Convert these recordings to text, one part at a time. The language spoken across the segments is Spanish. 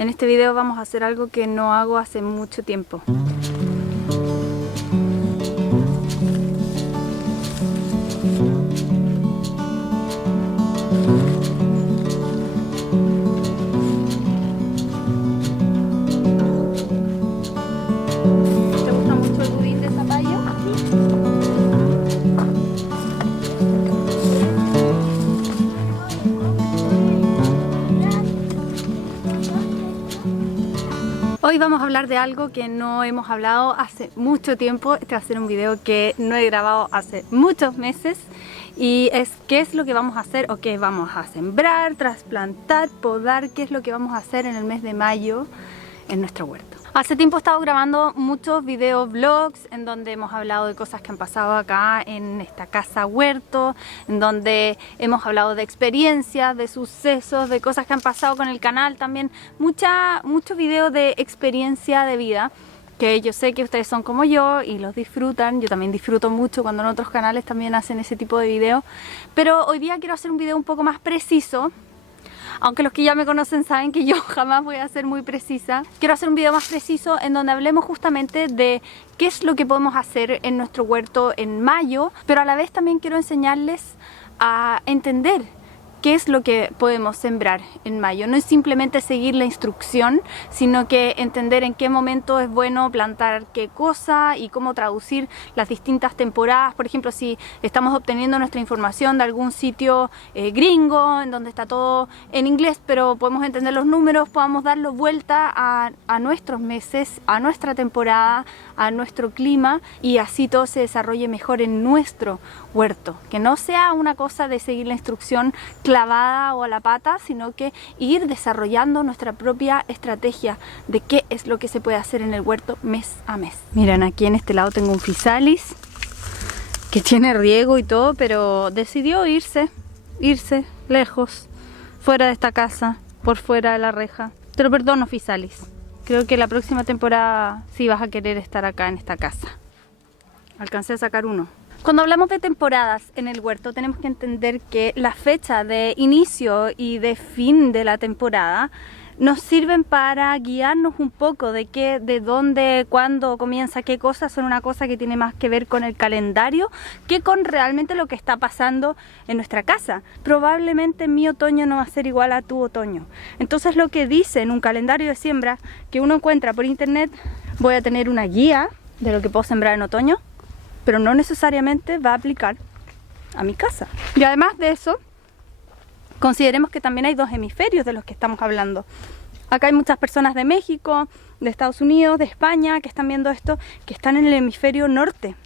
En este video vamos a hacer algo que no hago hace mucho tiempo. ¿Te gusta mucho el budín de zapallo? Hoy vamos a hablar de algo que no hemos hablado hace mucho tiempo. Este va a ser un video que no he grabado hace muchos meses y es qué es lo que vamos a hacer o qué vamos a sembrar, trasplantar, podar, qué es lo que vamos a hacer en el mes de mayo en nuestro huerto. Hace tiempo he estado grabando muchos videoblogs en donde hemos hablado de cosas que han pasado acá en esta casa huerto, en donde hemos hablado de experiencias, de sucesos, de cosas que han pasado con el canal también, muchos videos de experiencia de vida, que yo sé que ustedes son como yo y los disfrutan. Yo también disfruto mucho cuando en otros canales también hacen ese tipo de videos, pero hoy día quiero hacer un video un poco más preciso. Aunque los que ya me conocen saben que yo jamás voy a ser muy precisa. Quiero hacer un video más preciso en donde hablemos justamente de qué es lo que podemos hacer en nuestro huerto en mayo, pero a la vez también quiero enseñarles a entender qué es lo que podemos sembrar en mayo. No es simplemente seguir la instrucción, sino que entender en qué momento es bueno plantar qué cosa y cómo traducir las distintas temporadas. Por ejemplo, si estamos obteniendo nuestra información de algún sitio gringo, en donde está todo en inglés, pero podemos entender los números, podamos darlo vuelta a nuestros meses, a nuestra temporada, a nuestro clima, y así todo se desarrolle mejor en nuestro huerto. Que no sea una cosa de seguir la instrucción clavada o a la pata, sino que ir desarrollando nuestra propia estrategia de qué es lo que se puede hacer en el huerto mes a mes. Miren, aquí en este lado tengo un Physalis que tiene riego y todo, pero decidió irse lejos, fuera de esta casa, por fuera de la reja. Te lo perdono, Physalis. Creo que la próxima temporada sí vas a querer estar acá en esta casa. Alcancé a sacar uno. Cuando hablamos de temporadas en el huerto, tenemos que entender que la fecha de inicio y de fin de la temporada nos sirven para guiarnos un poco de qué, de dónde, cuándo comienza qué cosas. Son una cosa que tiene más que ver con el calendario que con realmente lo que está pasando en nuestra casa. Probablemente mi otoño no va a ser igual a tu otoño. Entonces, lo que dice en un calendario de siembra que uno encuentra por internet, voy a tener una guía de lo que puedo sembrar en otoño, pero no necesariamente va a aplicar a mi casa. Y además de eso, consideremos que también hay dos hemisferios de los que estamos hablando. Acá hay muchas personas de México, de Estados Unidos, de España, que están viendo esto, que están en el hemisferio norte.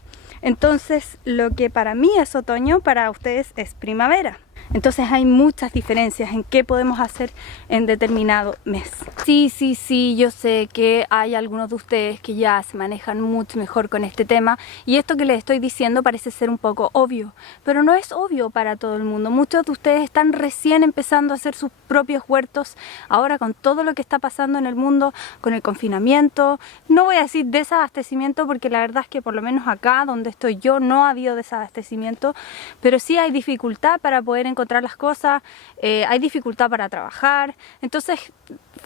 Entonces, lo que para mí es otoño, para ustedes es primavera. Entonces hay muchas diferencias en qué podemos hacer en determinado mes. Sí, yo sé que hay algunos de ustedes que ya se manejan mucho mejor con este tema, y esto que les estoy diciendo parece ser un poco obvio, pero no es obvio para todo el mundo. Muchos de ustedes están recién empezando a hacer sus propios huertos ahora con todo lo que está pasando en el mundo, con el confinamiento. No voy a decir desabastecimiento, porque la verdad es que por lo menos acá donde estoy yo no ha habido desabastecimiento, pero sí hay dificultad para poder encontrar las cosas, hay dificultad para trabajar. Entonces,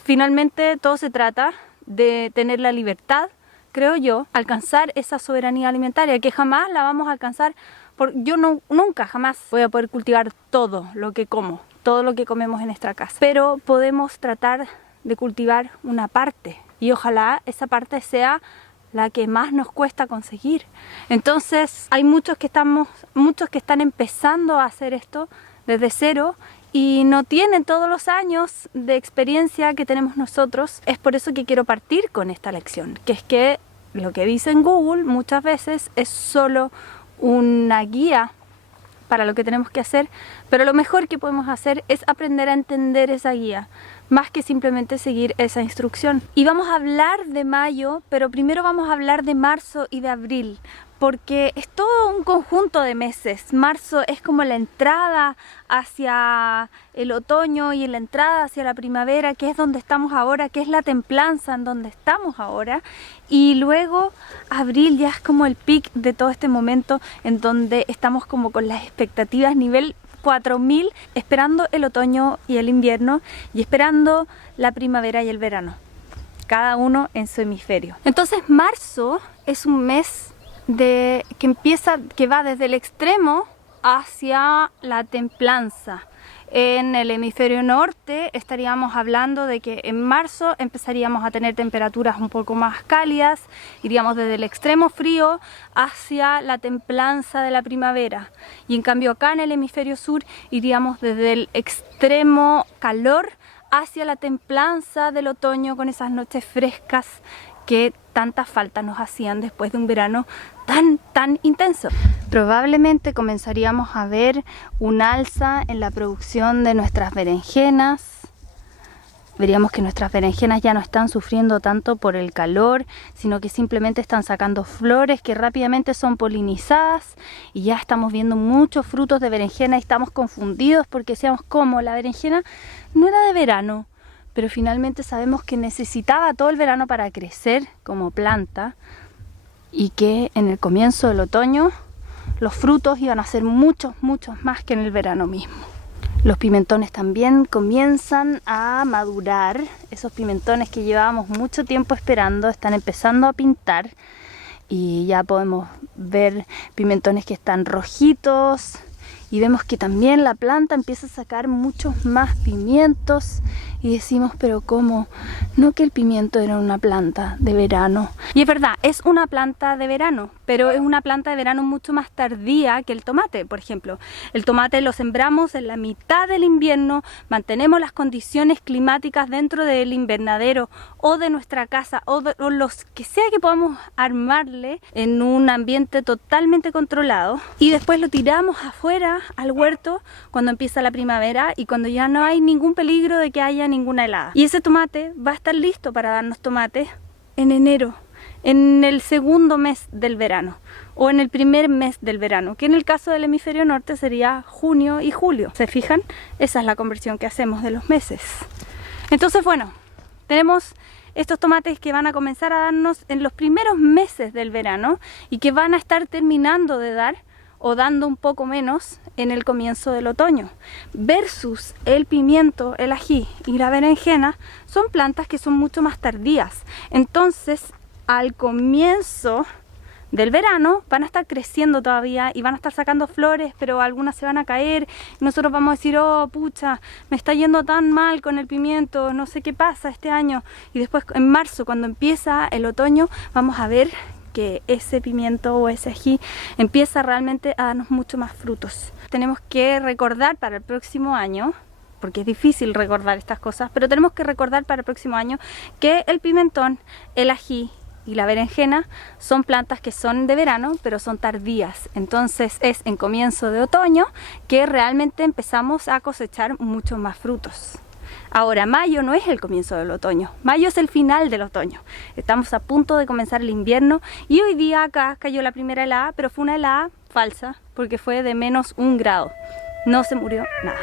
finalmente todo se trata de tener la libertad, creo yo, alcanzar esa soberanía alimentaria, que jamás la vamos a alcanzar. Yo nunca, jamás voy a poder cultivar todo lo que como, todo lo que comemos en nuestra casa, pero podemos tratar de cultivar una parte, y ojalá esa parte sea la que más nos cuesta conseguir. Entonces hay muchos que están empezando a hacer esto desde cero y no tienen todos los años de experiencia que tenemos nosotros. Es por eso que quiero partir con esta lección, que es que lo que dice en Google muchas veces es solo una guía para lo que tenemos que hacer, pero lo mejor que podemos hacer es aprender a entender esa guía, más que simplemente seguir esa instrucción. Y vamos a hablar de mayo, pero primero vamos a hablar de marzo y de abril, porque es todo un conjunto de meses. Marzo es como la entrada hacia el otoño y la entrada hacia la primavera, que es donde estamos ahora, que es la templanza en donde estamos ahora. Y luego abril ya es como el pic de todo este momento en donde estamos como con las expectativas nivel 4000 esperando el otoño y el invierno y esperando la primavera y el verano, cada uno en su hemisferio. Entonces marzo es un mes que va desde el extremo hacia la templanza. En el hemisferio norte estaríamos hablando de que en marzo empezaríamos a tener temperaturas un poco más cálidas, iríamos desde el extremo frío hacia la templanza de la primavera, y en cambio acá en el hemisferio sur iríamos desde el extremo calor hacia la templanza del otoño, con esas noches frescas que tanta falta nos hacían después de un verano tan intenso. Probablemente comenzaríamos a ver un alza en la producción de nuestras berenjenas. Veríamos que nuestras berenjenas ya no están sufriendo tanto por el calor, sino que simplemente están sacando flores que rápidamente son polinizadas, y ya estamos viendo muchos frutos de berenjena y estamos confundidos porque decíamos, ¿cómo? La berenjena no era de verano, pero finalmente sabemos que necesitaba todo el verano para crecer como planta, y que en el comienzo del otoño los frutos iban a ser muchos más que en el verano mismo. Los pimentones también comienzan a madurar. Esos pimentones que llevábamos mucho tiempo esperando están empezando a pintar, y ya podemos ver pimentones que están rojitos, y vemos que también la planta empieza a sacar muchos más pimientos, y decimos, pero ¿cómo? No, que el pimiento era una planta de verano. Y es verdad, es una planta de verano, pero es una planta de verano mucho más tardía que el tomate, por ejemplo. El tomate lo sembramos en la mitad del invierno, mantenemos las condiciones climáticas dentro del invernadero o de nuestra casa o los que sea que podamos armarle en un ambiente totalmente controlado, y después lo tiramos afuera al huerto cuando empieza la primavera y cuando ya no hay ningún peligro de que haya ninguna helada. Y ese tomate va a estar listo para darnos tomate en enero, en el segundo mes del verano o en el primer mes del verano, que en el caso del hemisferio norte sería junio y julio. ¿Se fijan? Esa es la conversión que hacemos de los meses. Entonces, bueno, tenemos estos tomates que van a comenzar a darnos en los primeros meses del verano y que van a estar terminando de dar o dando un poco menos en el comienzo del otoño, versus el pimiento, el ají y la berenjena son plantas que son mucho más tardías. Entonces al comienzo del verano van a estar creciendo todavía y van a estar sacando flores, pero algunas se van a caer y nosotros vamos a decir, oh pucha, me está yendo tan mal con el pimiento, no sé qué pasa este año. Y después en marzo, cuando empieza el otoño, vamos a ver que ese pimiento o ese ají empieza realmente a darnos mucho más frutos. Tenemos que recordar para el próximo año, porque es difícil recordar estas cosas, pero tenemos que recordar para el próximo año que el pimentón, el ají y la berenjena son plantas que son de verano, pero son tardías. Entonces es en comienzo de otoño que realmente empezamos a cosechar muchos más frutos. Ahora, mayo no es el comienzo del otoño, mayo es el final del otoño. Estamos a punto de comenzar el invierno y hoy día acá cayó la primera helada, pero fue una helada falsa porque fue de -1 grado. No se murió nada.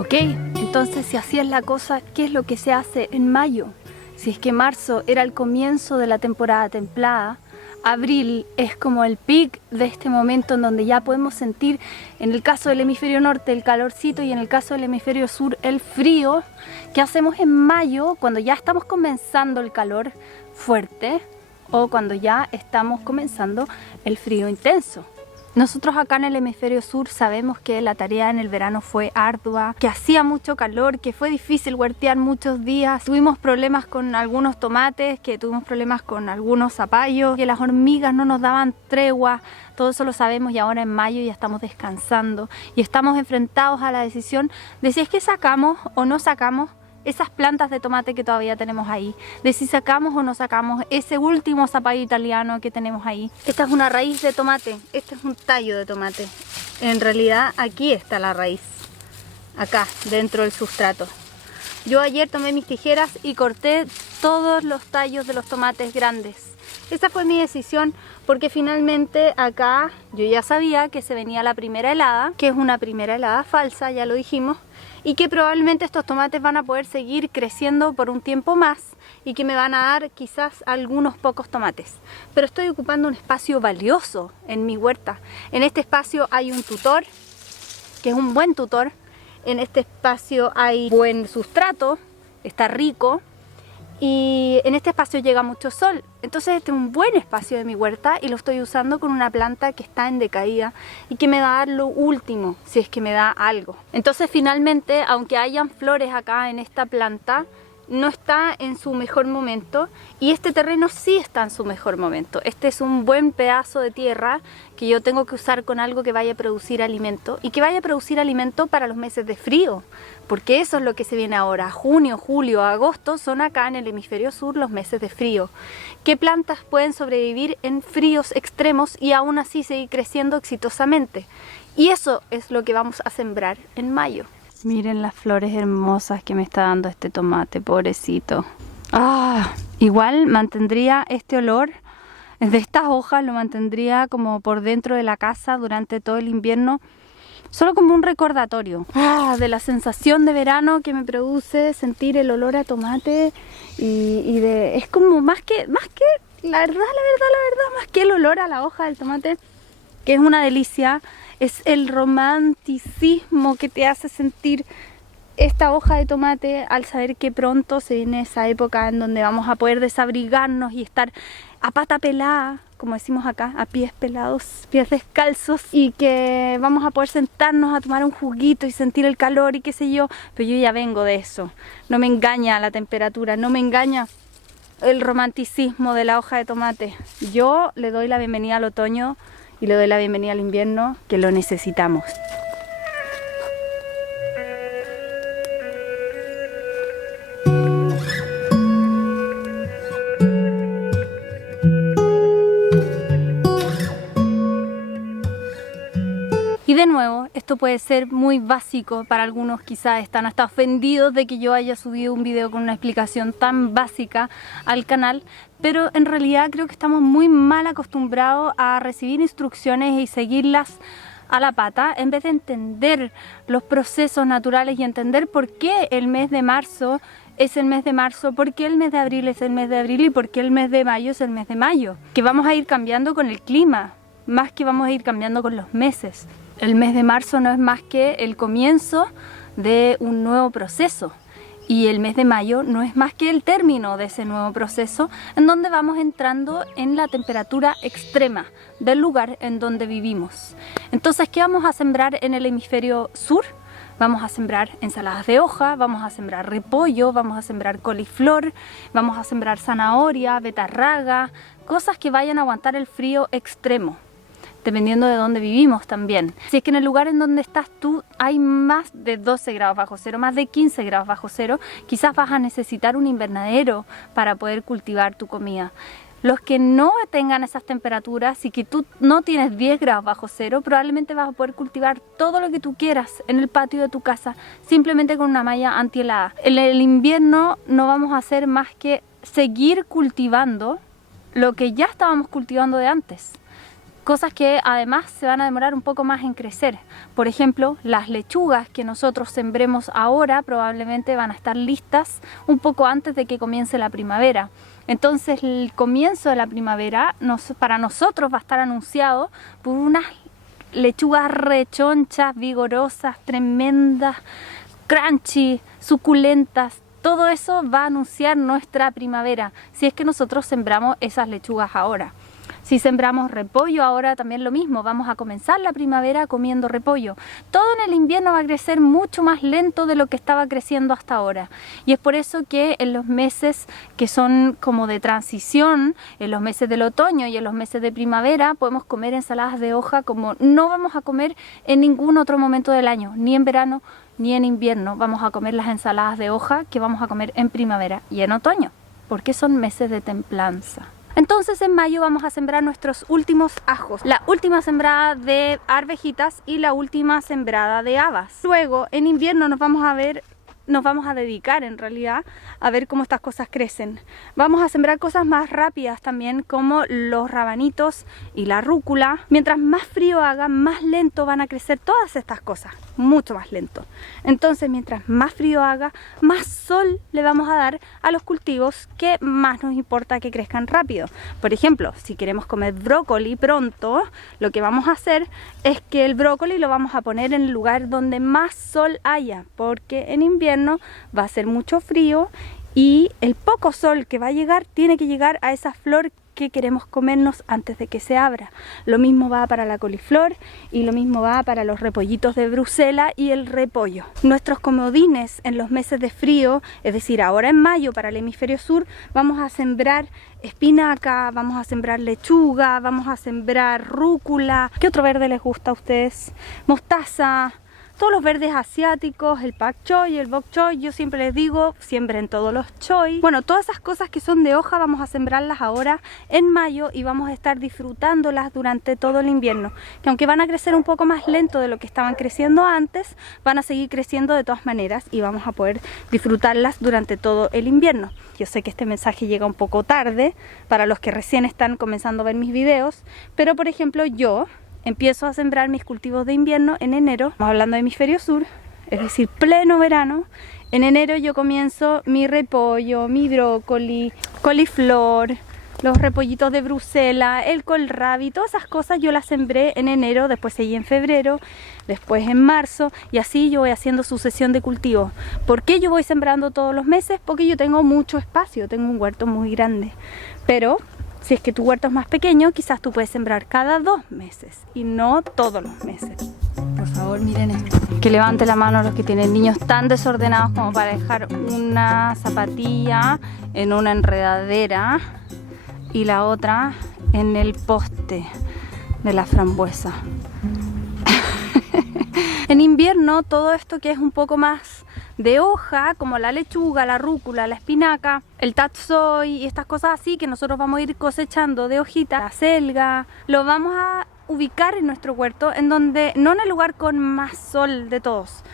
Ok, entonces si así es la cosa, ¿qué es lo que se hace en mayo? Si es que marzo era el comienzo de la temporada templada, abril es como el pic de este momento en donde ya podemos sentir, en el caso del hemisferio norte, el calorcito y en el caso del hemisferio sur, el frío. ¿Qué hacemos en mayo cuando ya estamos comenzando el calor fuerte o cuando ya estamos comenzando el frío intenso? Nosotros acá en el hemisferio sur sabemos que la tarea en el verano fue ardua, que hacía mucho calor, que fue difícil huertear muchos días. Tuvimos problemas con algunos tomates, que tuvimos problemas con algunos zapallos, que las hormigas no nos daban tregua. Todo eso lo sabemos y ahora en mayo ya estamos descansando y estamos enfrentados a la decisión de si es que sacamos o no sacamos esas plantas de tomate que todavía tenemos ahí, de si sacamos o no sacamos ese último zapallo italiano que tenemos ahí. Esta es una raíz de tomate, este es un tallo de tomate. En realidad aquí está la raíz, acá dentro del sustrato. Yo ayer tomé mis tijeras y corté todos los tallos de los tomates grandes. Esa fue mi decisión porque finalmente acá yo ya sabía que se venía la primera helada, que es una primera helada falsa, ya lo dijimos, y que probablemente estos tomates van a poder seguir creciendo por un tiempo más y que me van a dar quizás algunos pocos tomates. Pero estoy ocupando un espacio valioso en mi huerta. En este espacio hay un tutor, que es un buen tutor. En este espacio hay buen sustrato, está rico. Y en este espacio llega mucho sol, entonces este es un buen espacio de mi huerta y lo estoy usando con una planta que está en decaída y que me va a dar lo último, si es que me da algo. Entonces finalmente, aunque hayan flores acá en esta planta, no está en su mejor momento y este terreno sí está en su mejor momento. Este es un buen pedazo de tierra que yo tengo que usar con algo que vaya a producir alimento y que vaya a producir alimento para los meses de frío, porque eso es lo que se viene ahora. Junio, julio, agosto son acá en el hemisferio sur los meses de frío. ¿Qué plantas pueden sobrevivir en fríos extremos y aún así seguir creciendo exitosamente? Y eso es lo que vamos a sembrar en mayo. Miren las flores hermosas que me está dando este tomate, pobrecito. Igual mantendría este olor de estas hojas, lo mantendría como por dentro de la casa durante todo el invierno, solo como un recordatorio de la sensación de verano que me produce sentir el olor a tomate y de, es como más que la verdad, más que el olor a la hoja del tomate, que es una delicia. Es el romanticismo que te hace sentir esta hoja de tomate al saber que pronto se viene esa época en donde vamos a poder desabrigarnos y estar a pata pelada, como decimos acá, a pies pelados, pies descalzos, y que vamos a poder sentarnos a tomar un juguito y sentir el calor y qué sé yo. Pero yo ya vengo de eso. No me engaña la temperatura, no me engaña el romanticismo de la hoja de tomate. Yo le doy la bienvenida al otoño y le doy la bienvenida al invierno, que lo necesitamos. Y de nuevo, esto puede ser muy básico para algunos, quizás están hasta ofendidos de que yo haya subido un video con una explicación tan básica al canal, pero en realidad creo que estamos muy mal acostumbrados a recibir instrucciones y seguirlas a la pata, en vez de entender los procesos naturales y entender por qué el mes de marzo es el mes de marzo, por qué el mes de abril es el mes de abril y por qué el mes de mayo es el mes de mayo. Que vamos a ir cambiando con el clima, más que vamos a ir cambiando con los meses. El mes de marzo no es más que el comienzo de un nuevo proceso y el mes de mayo no es más que el término de ese nuevo proceso, en donde vamos entrando en la temperatura extrema del lugar en donde vivimos. Entonces, ¿qué vamos a sembrar en el hemisferio sur? Vamos a sembrar ensaladas de hoja, vamos a sembrar repollo, vamos a sembrar coliflor, vamos a sembrar zanahoria, betarraga, cosas que vayan a aguantar el frío extremo, dependiendo de dónde vivimos también. Si es que en el lugar en donde estás tú hay más de 12 grados bajo cero, más de 15 grados bajo cero, quizás vas a necesitar un invernadero para poder cultivar tu comida. Los que no tengan esas temperaturas y que tú no tienes 10 grados bajo cero, probablemente vas a poder cultivar todo lo que tú quieras en el patio de tu casa, simplemente con una malla antihelada. En el invierno no vamos a hacer más que seguir cultivando lo que ya estábamos cultivando de antes. Cosas que además se van a demorar un poco más en crecer. Por ejemplo, las lechugas que nosotros sembremos ahora probablemente van a estar listas un poco antes de que comience la primavera. Entonces el comienzo de la primavera para nosotros va a estar anunciado por unas lechugas rechonchas, vigorosas, tremendas, crunchy, suculentas. Todo eso va a anunciar nuestra primavera, si es que nosotros sembramos esas lechugas ahora. Si sembramos repollo ahora también lo mismo, vamos a comenzar la primavera comiendo repollo. Todo en el invierno va a crecer mucho más lento de lo que estaba creciendo hasta ahora. Y es por eso que en los meses que son como de transición, en los meses del otoño y en los meses de primavera, podemos comer ensaladas de hoja como no vamos a comer en ningún otro momento del año, ni en verano ni en invierno. Vamos a comer las ensaladas de hoja que vamos a comer en primavera y en otoño, porque son meses de templanza. Entonces en mayo vamos a sembrar nuestros últimos ajos, la última sembrada de arvejitas y la última sembrada de habas. Luego en invierno nos vamos a dedicar en realidad a ver cómo estas cosas crecen. Vamos a sembrar cosas más rápidas también, como los rabanitos y la rúcula. Mientras más frío haga, más lento van a crecer todas estas cosas, mucho más lento. Entonces mientras más frío haga, más sol le vamos a dar a los cultivos que más nos importa que crezcan rápido. Por ejemplo, si queremos comer brócoli pronto, lo que vamos a hacer es que el brócoli lo vamos a poner en el lugar donde más sol haya, porque en invierno va a ser mucho frío y el poco sol que va a llegar tiene que llegar a esa flor que queremos comernos antes de que se abra. Lo mismo va para la coliflor y lo mismo va para los repollitos de Bruselas y el repollo. Nuestros comodines en los meses de frío, es decir, ahora en mayo para el hemisferio sur, vamos a sembrar espinaca, vamos a sembrar lechuga, vamos a sembrar rúcula. ¿Qué otro verde les gusta a ustedes? Mostaza. Todos los verdes asiáticos, el pak choi, el bok choy, yo siempre les digo, siembren todos los choi. Bueno, todas esas cosas que son de hoja vamos a sembrarlas ahora en mayo y vamos a estar disfrutándolas durante todo el invierno. Que aunque van a crecer un poco más lento de lo que estaban creciendo antes, van a seguir creciendo de todas maneras y vamos a poder disfrutarlas durante todo el invierno. Yo sé que este mensaje llega un poco tarde para los que recién están comenzando a ver mis videos, pero por ejemplo yo empiezo a sembrar mis cultivos de invierno en enero, estamos hablando de hemisferio sur, es decir, pleno verano. En enero yo comienzo mi repollo, mi brócoli, coliflor, los repollitos de Bruselas, el kohlrabi, todas esas cosas yo las sembré en enero, después seguí en febrero, después en marzo y así yo voy haciendo sucesión de cultivos. ¿Por qué yo voy sembrando todos los meses? Porque yo tengo mucho espacio, tengo un huerto muy grande, pero si es que tu huerto es más pequeño, quizás tú puedes sembrar cada 2 meses y no todos los meses. Por favor, miren esto. Que levante la mano los que tienen niños tan desordenados como para dejar una zapatilla en una enredadera y la otra en el poste de la frambuesa. En invierno, todo esto que es un poco más de hoja, como la lechuga, la rúcula, la espinaca, el tatsoi y estas cosas así que nosotros vamos a ir cosechando de hojita, la selga, lo vamos a ubicar en nuestro huerto, en donde, no en el lugar con más sol de todos,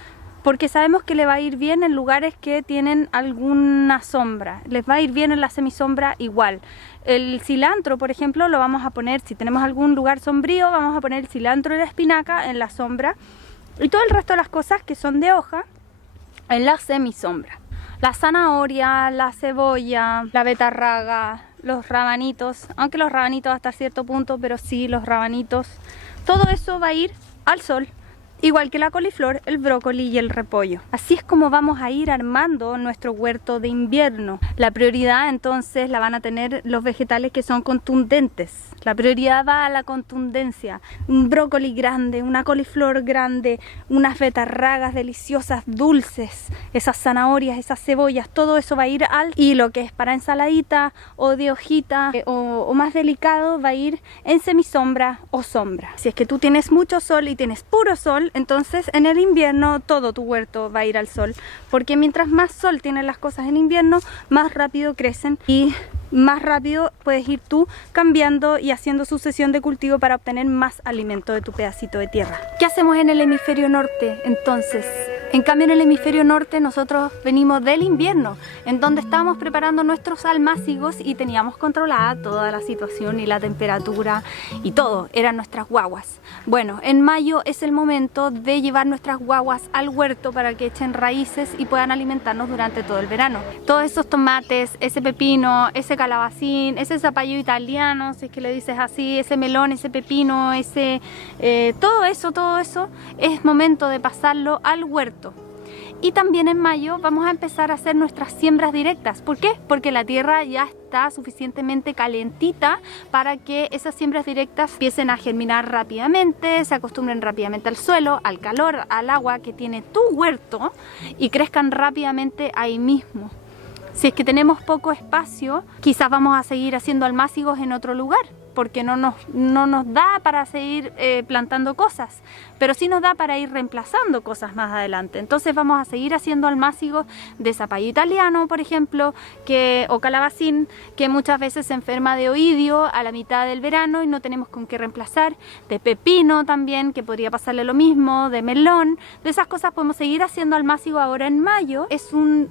porque sabemos que le va a ir bien en lugares que tienen alguna sombra, les va a ir bien en la semisombra igual. El cilantro, por ejemplo, lo vamos a poner, si tenemos algún lugar sombrío, vamos a poner el cilantro y la espinaca en la sombra y todo el resto de las cosas que son de hoja en la semisombra. La zanahoria, la cebolla, la betarraga, los rabanitos, aunque los rabanitos hasta cierto punto, pero sí los rabanitos, todo eso va a ir al sol, igual que la coliflor, el brócoli y el repollo. Así es como vamos a ir armando nuestro huerto de invierno. La prioridad entonces la van a tener los vegetales que son contundentes. La prioridad va a la contundencia. Un brócoli grande, una coliflor grande, unas betarragas deliciosas, dulces, esas zanahorias, esas cebollas, todo eso va a ir al... Y lo que es para ensaladita o de hojita o más delicado va a ir en semisombra o sombra. Si es que tú tienes mucho sol y tienes puro sol, entonces en el invierno todo tu huerto va a ir al sol, porque mientras más sol tienen las cosas en invierno, más rápido crecen y más rápido puedes ir tú cambiando y haciendo sucesión de cultivo para obtener más alimento de tu pedacito de tierra. ¿Qué hacemos en el hemisferio norte entonces? En cambio en el hemisferio norte nosotros venimos del invierno, en donde estábamos preparando nuestros almácigos y teníamos controlada toda la situación y la temperatura y todo, eran nuestras guaguas. Bueno, en mayo es el momento de llevar nuestras guaguas al huerto para que echen raíces y puedan alimentarnos durante todo el verano. Todos esos tomates, ese pepino, ese calabacín, ese zapallo italiano, si es que le dices así, ese melón, ese pepino, todo eso es momento de pasarlo al huerto. Y también en mayo vamos a empezar a hacer nuestras siembras directas. ¿Por qué? Porque la tierra ya está suficientemente calentita para que esas siembras directas empiecen a germinar rápidamente, se acostumbren rápidamente al suelo, al calor, al agua que tiene tu huerto y crezcan rápidamente ahí mismo. Si es que tenemos poco espacio, quizás vamos a seguir haciendo almácigos en otro lugar, porque no nos da para seguir plantando cosas, pero sí nos da para ir reemplazando cosas más adelante. Entonces vamos a seguir haciendo almácigos de zapallo italiano, por ejemplo, o calabacín, que muchas veces se enferma de oidio a la mitad del verano y no tenemos con qué reemplazar, de pepino también, que podría pasarle lo mismo, de melón. De esas cosas podemos seguir haciendo almácigo ahora en mayo. Es un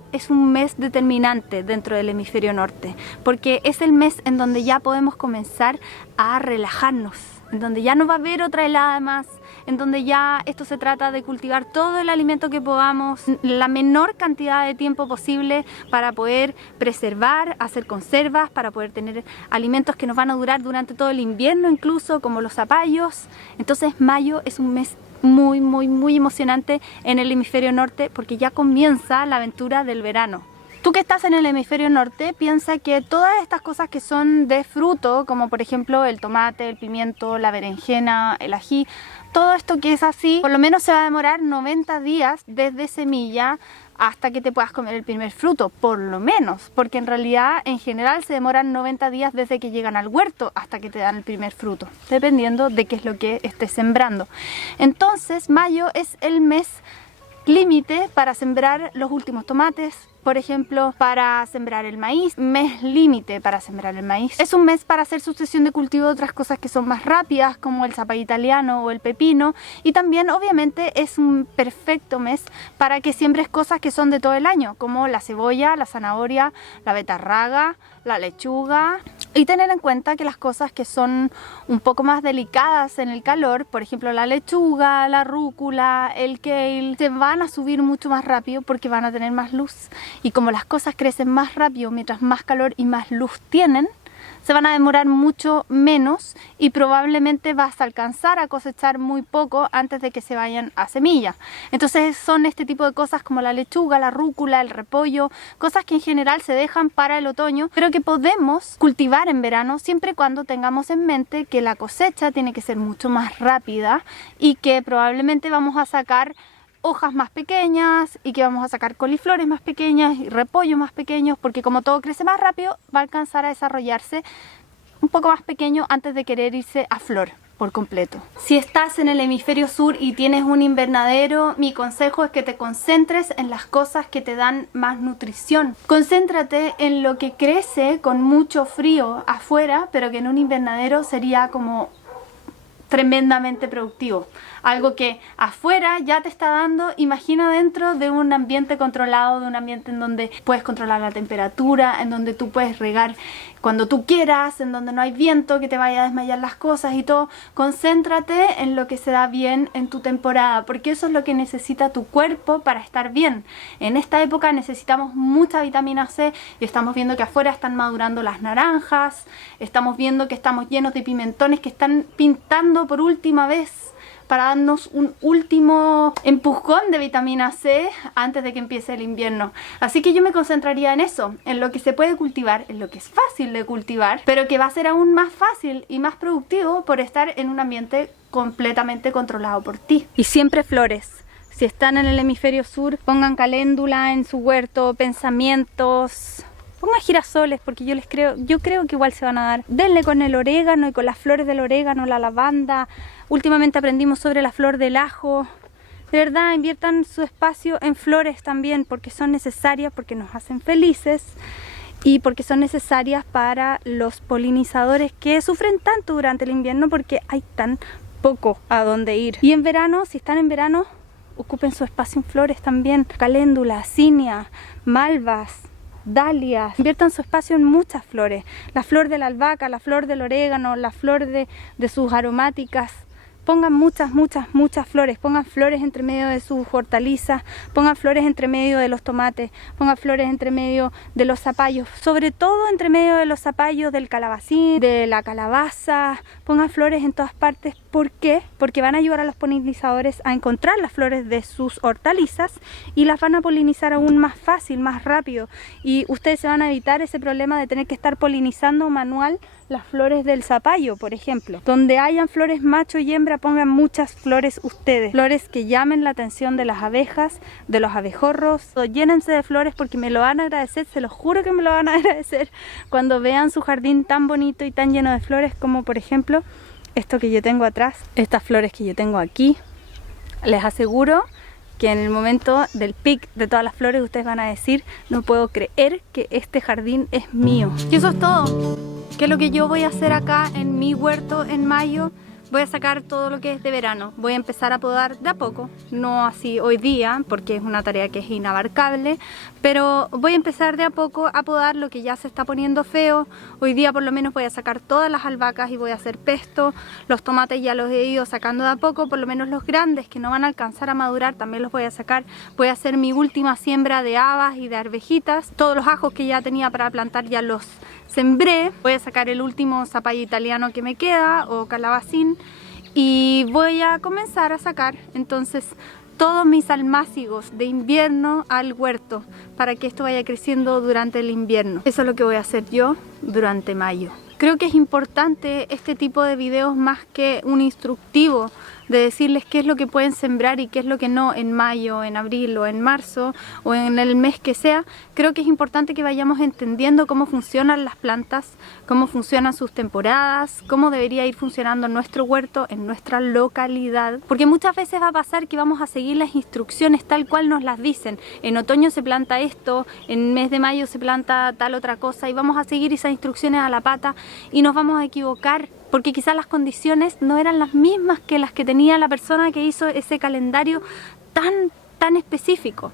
mes determinante dentro del hemisferio norte, porque es el mes en donde ya podemos comenzar a relajarnos, en donde ya no va a haber otra helada más, en donde ya esto se trata de cultivar todo el alimento que podamos, la menor cantidad de tiempo posible para poder preservar, hacer conservas, para poder tener alimentos que nos van a durar durante todo el invierno, incluso como los zapallos. Entonces mayo es un mes muy emocionante en el hemisferio norte, porque ya comienza la aventura del verano. Tú que estás en el hemisferio norte, piensa que todas estas cosas que son de fruto, como por ejemplo el tomate, el pimiento, la berenjena, el ají, todo esto que es así, por lo menos se va a demorar 90 días desde semilla hasta que te puedas comer el primer fruto, por lo menos, porque en realidad en general se demoran 90 días desde que llegan al huerto hasta que te dan el primer fruto, dependiendo de qué es lo que estés sembrando. Entonces mayo es el mes límite para sembrar los últimos tomates, por ejemplo, para sembrar el maíz, mes límite para sembrar el maíz. Es un mes para hacer sucesión de cultivo de otras cosas que son más rápidas, como el zapallo italiano o el pepino, y también obviamente es un perfecto mes para que siembres cosas que son de todo el año, como la cebolla, la zanahoria, la betarraga, la lechuga, y tener en cuenta que las cosas que son un poco más delicadas en el calor, por ejemplo la lechuga, la rúcula, el kale, se van a subir mucho más rápido porque van a tener más luz. Y como las cosas crecen más rápido mientras más calor y más luz tienen, se van a demorar mucho menos y probablemente vas a alcanzar a cosechar muy poco antes de que se vayan a semilla. Entonces son este tipo de cosas como la lechuga, la rúcula, el repollo, cosas que en general se dejan para el otoño, pero que podemos cultivar en verano siempre y cuando tengamos en mente que la cosecha tiene que ser mucho más rápida y que probablemente vamos a sacar hojas más pequeñas y que vamos a sacar coliflores más pequeñas y repollos más pequeños, porque como todo crece más rápido va a alcanzar a desarrollarse un poco más pequeño antes de querer irse a flor por completo. Si estás en el hemisferio sur y tienes un invernadero, mi consejo es que te concentres en las cosas que te dan más nutrición. Concéntrate en lo que crece con mucho frío afuera, pero que en un invernadero sería como tremendamente productivo. Algo que afuera ya te está dando, imagina dentro de un ambiente controlado, de un ambiente en donde puedes controlar la temperatura, en donde tú puedes regar cuando tú quieras, en donde no hay viento que te vaya a desmayar las cosas y todo. Concéntrate en lo que se da bien en tu temporada, porque eso es lo que necesita tu cuerpo para estar bien. En esta época necesitamos mucha vitamina C y estamos viendo que afuera están madurando las naranjas, estamos viendo que estamos llenos de pimentones que están pintando por última vez para darnos un último empujón de vitamina C antes de que empiece el invierno. Así que yo me concentraría en eso, en lo que se puede cultivar, en lo que es fácil de cultivar, pero que va a ser aún más fácil y más productivo por estar en un ambiente completamente controlado por ti. Y siempre flores. Si están en el hemisferio sur, pongan caléndula en su huerto, pensamientos, pongan girasoles, porque yo creo que igual se van a dar. Denle con el orégano y con las flores del orégano, la lavanda. Últimamente aprendimos sobre la flor del ajo. De verdad, inviertan su espacio en flores también, porque son necesarias, porque nos hacen felices y porque son necesarias para los polinizadores que sufren tanto durante el invierno porque hay tan poco a dónde ir. Y en verano, si están en verano, ocupen su espacio en flores también. Caléndula, cinia, malvas, dalias. Inviertan su espacio en muchas flores. La flor de la albahaca, la flor del orégano, la flor de sus aromáticas. pongan muchas flores, pongan flores entre medio de sus hortalizas, pongan flores entre medio de los tomates, pongan flores entre medio de los zapallos, sobre todo entre medio de los zapallos, del calabacín, de la calabaza, pongan flores en todas partes. ¿Por qué? Porque van a ayudar a los polinizadores a encontrar las flores de sus hortalizas y las van a polinizar aún más fácil, más rápido, y ustedes se van a evitar ese problema de tener que estar polinizando manual las flores del zapallo, por ejemplo. Donde hayan flores macho y hembra, pongan muchas flores ustedes, flores que llamen la atención de las abejas, de los abejorros. Llénense de flores porque me lo van a agradecer, se los juro que me lo van a agradecer cuando vean su jardín tan bonito y tan lleno de flores, como por ejemplo esto que yo tengo atrás, estas flores que yo tengo aquí. Les aseguro que en el momento del pic de todas las flores ustedes van a decir: no puedo creer que este jardín es mío. Y eso es todo. ¿Qué es lo que yo voy a hacer acá en mi huerto en mayo? Voy a sacar todo lo que es de verano. Voy a empezar a podar de a poco, no así hoy día, porque es una tarea que es inabarcable, pero voy a empezar de a poco a podar lo que ya se está poniendo feo. Hoy día por lo menos voy a sacar todas las albahacas y voy a hacer pesto. Los tomates ya los he ido sacando de a poco, por lo menos los grandes que no van a alcanzar a madurar también los voy a sacar. Voy a hacer mi última siembra de habas y de arvejitas. Todos los ajos que ya tenía para plantar ya los sembré. Voy a sacar el último zapallo italiano que me queda, o calabacín, y voy a comenzar a sacar entonces todos mis almácigos de invierno al huerto para que esto vaya creciendo durante el invierno. Eso es lo que voy a hacer yo durante mayo. Creo que es importante este tipo de videos más que un instructivo de decirles qué es lo que pueden sembrar y qué es lo que no en mayo, en abril o en marzo o en el mes que sea. Creo que es importante que vayamos entendiendo cómo funcionan las plantas, cómo funcionan sus temporadas, cómo debería ir funcionando nuestro huerto en nuestra localidad, porque muchas veces va a pasar que vamos a seguir las instrucciones tal cual nos las dicen. En otoño se planta esto, en mes de mayo se planta tal otra cosa, y vamos a seguir esas instrucciones a la pata y nos vamos a equivocar, porque quizás las condiciones no eran las mismas que las que tenía la persona que hizo ese calendario tan específico.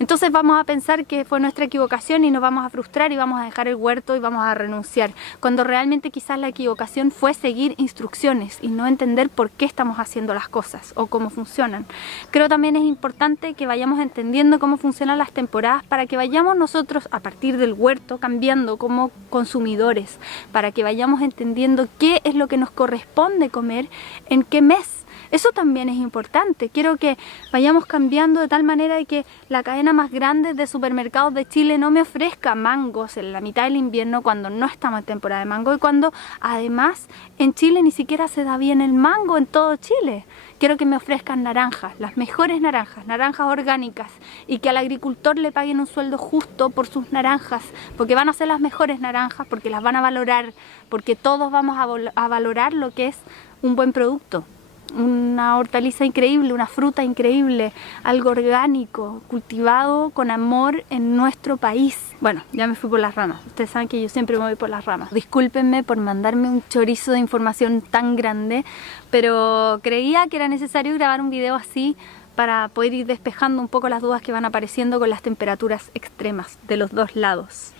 Entonces vamos a pensar que fue nuestra equivocación y nos vamos a frustrar y vamos a dejar el huerto y vamos a renunciar, cuando realmente quizás la equivocación fue seguir instrucciones y no entender por qué estamos haciendo las cosas o cómo funcionan. Creo también es importante que vayamos entendiendo cómo funcionan las temporadas para que vayamos nosotros a partir del huerto cambiando como consumidores, para que vayamos entendiendo qué es lo que nos corresponde comer en qué mes. Eso también es importante. Quiero que vayamos cambiando de tal manera de que la cadena más grande de supermercados de Chile no me ofrezca mangos en la mitad del invierno cuando no estamos en temporada de mango, y cuando además en Chile ni siquiera se da bien el mango en todo Chile. Quiero que me ofrezcan naranjas, las mejores naranjas, naranjas orgánicas, y que al agricultor le paguen un sueldo justo por sus naranjas, porque van a ser las mejores naranjas, porque las van a valorar, porque todos vamos a valorar lo que es un buen producto. Una hortaliza increíble, una fruta increíble, algo orgánico, cultivado con amor en nuestro país. Bueno, ya me fui por las ramas. Ustedes saben que yo siempre me voy por las ramas. Discúlpenme por mandarme un chorizo de información tan grande, pero creía que era necesario grabar un video así para poder ir despejando un poco las dudas que van apareciendo con las temperaturas extremas de los dos lados.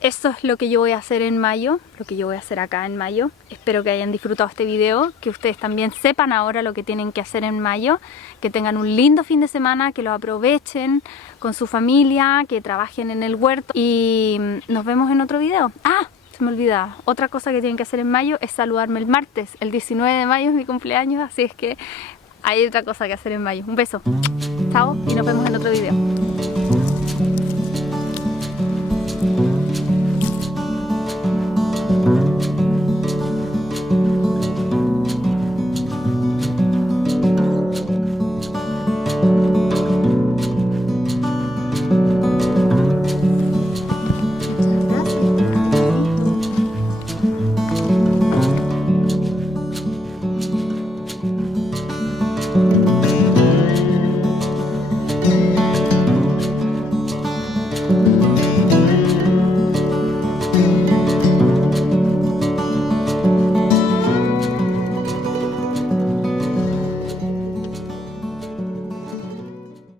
Eso es lo que yo voy a hacer en mayo, lo que yo voy a hacer acá en mayo. Espero que hayan disfrutado este video, que ustedes también sepan ahora lo que tienen que hacer en mayo, que tengan un lindo fin de semana, que lo aprovechen con su familia, que trabajen en el huerto, y nos vemos en otro video. ¡Ah! Se me olvidaba, otra cosa que tienen que hacer en mayo es saludarme el martes. El 19 de mayo es mi cumpleaños, así es que hay otra cosa que hacer en mayo. Un beso, chao, y nos vemos en otro video.